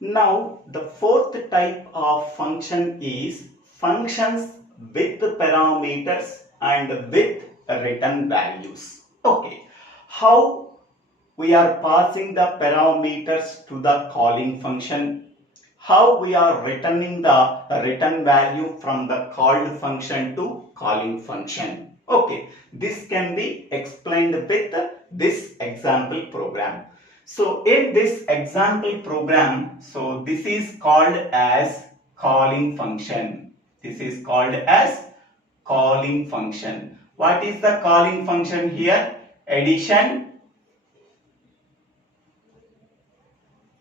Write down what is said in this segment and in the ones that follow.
Now, the fourth type of function is functions with parameters and with return values. Okay, how we are passing the parameters to the calling function, how we are returning the return value from the called function to calling function. Okay, this can be explained with this example program. So in this example program, so this is called as calling function. This is called as calling function. What is the calling function here? Addition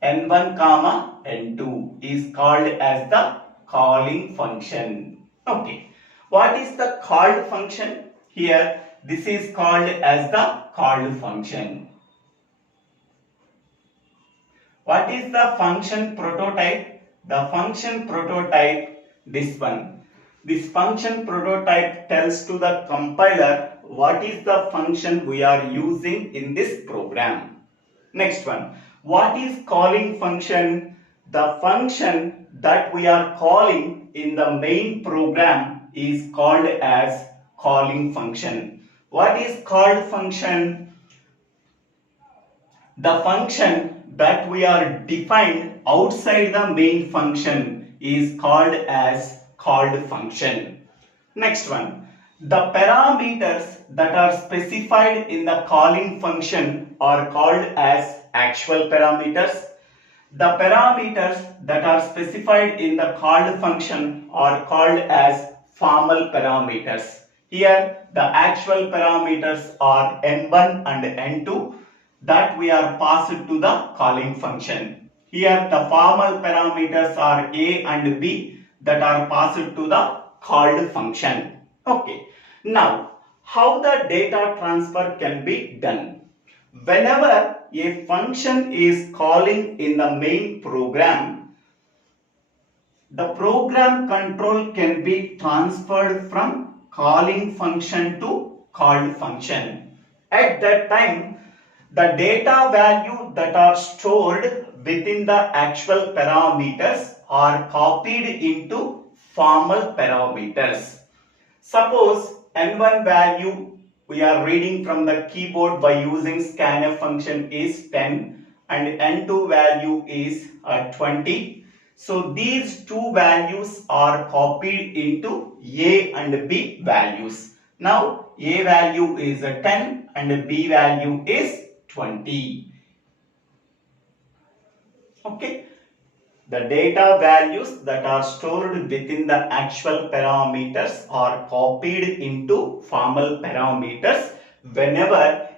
n1 comma n2 is called as the calling function. Okay. What is the called function? Here this is called as the called function. What is the function prototype? The function prototype, this one. This function prototype tells to the compiler what is the function we are using in this program. Next one. What is calling function? The function that we are calling in the main program is called as calling function. What is called function? The function that we are defined outside the main function is called as called function. Next one. The parameters that are specified in the calling function are called as actual parameters. The parameters that are specified in the called function are called as formal parameters. Here the actual parameters are n1 and n2 that we are passed to the calling function. Here the formal parameters are a and b that are passed to the called function. Okay. Now, how the data transfer can be done? Whenever a function is calling in the main program, the program control can be transferred from calling function to called function. At that time, the data value that are stored within the actual parameters are copied into formal parameters. Suppose n1 value we are reading from the keyboard by using scanf function is 10 and n2 value is 20. So these two values are copied into a and b values. Now a value is 10 and b value is 20. Okay. The data values that are stored within the actual parameters are copied into formal parameters whenever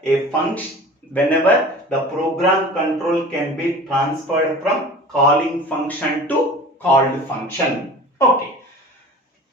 the program control can be transferred from calling function to called function. Okay.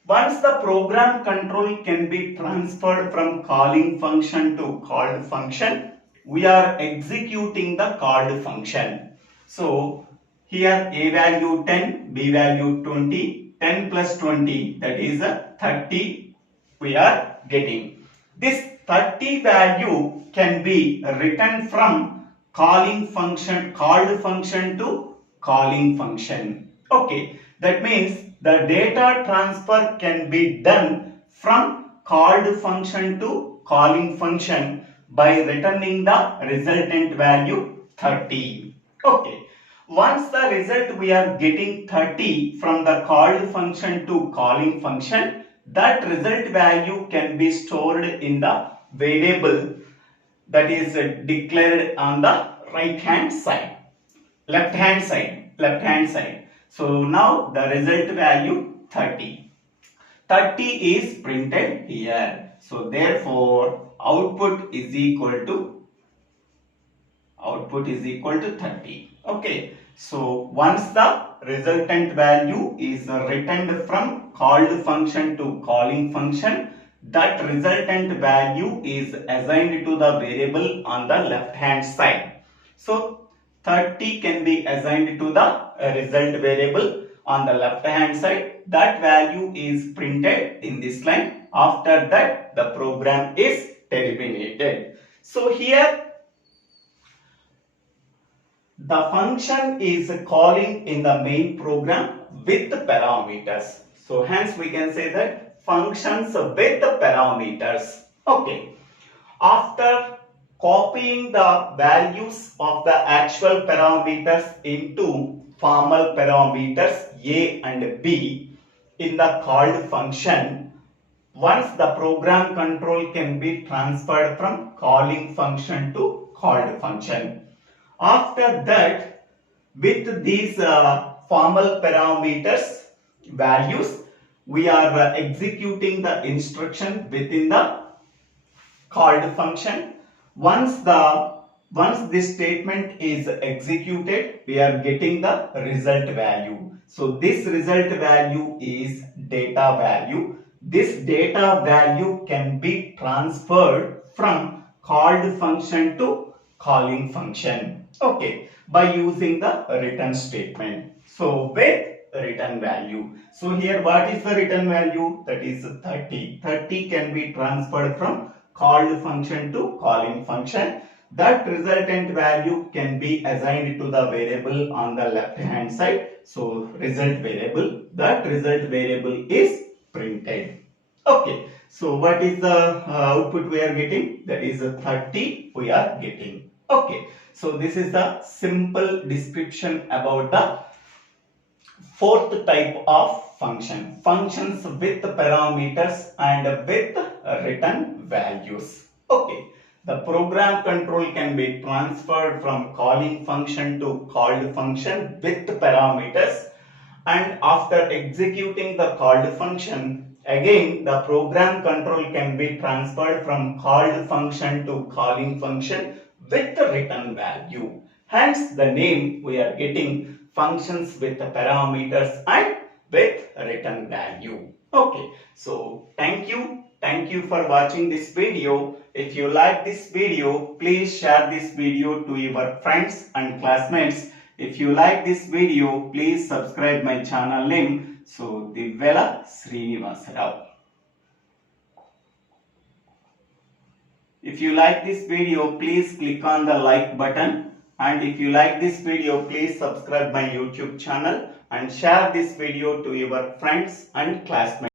Once the program control can be transferred from calling function to called function, we are executing the called function. So here a value 10, b value 20, 10 plus 20 that is 30 we are getting. This 30 value can be written from calling function, called function to calling function. Okay, that means the data transfer can be done from called function to calling function by returning the resultant value 30. Okay. Once the result we are getting 30 from the called function to calling function, that result value can be stored in the variable that is declared on the right hand side, left hand side. So now the result value 30. 30 is printed here. So therefore output is equal to 30. Okay, so once the resultant value is returned from called function to calling function, that resultant value is assigned to the variable on the left hand side. So 30 can be assigned to the result variable on the left hand side. That value is printed in this line. After that the program is terminated. So here the function is calling in the main program with parameters. So hence we can say that functions with parameters. Okay. After copying the values of the actual parameters into formal parameters a and b in the called function, once the program control can be transferred from calling function to called function. After that, with these formal parameters values, we are executing the instruction within the called function. Once this statement is executed, we are getting the result value. So this result value is data value. This data value can be transferred from called function to calling function. Okay, by using the return statement. So with return value. So here what is the return value? That is 30. 30 can be transferred from called function to calling function. That resultant value can be assigned to the variable on the left hand side. So result variable. That result variable is printed. Okay. So what is the output we are getting? That is 30 we are getting. Okay. So this is the simple description about the fourth type of function. Functions with parameters and with return values. Okay. The program control can be transferred from calling function to called function with parameters, and after executing the called function, again the program control can be transferred from called function to calling function with the return value. Hence the name we are getting functions with the parameters and with return value. Okay, so thank you. Thank you for watching this video. If you like this video, please share this video to your friends and classmates. If you like this video, please subscribe my channel name. So Divvela Srinivasa Rao. If you like this video, please click on the like button. And if you like this video, please subscribe my YouTube channel and share this video to your friends and classmates.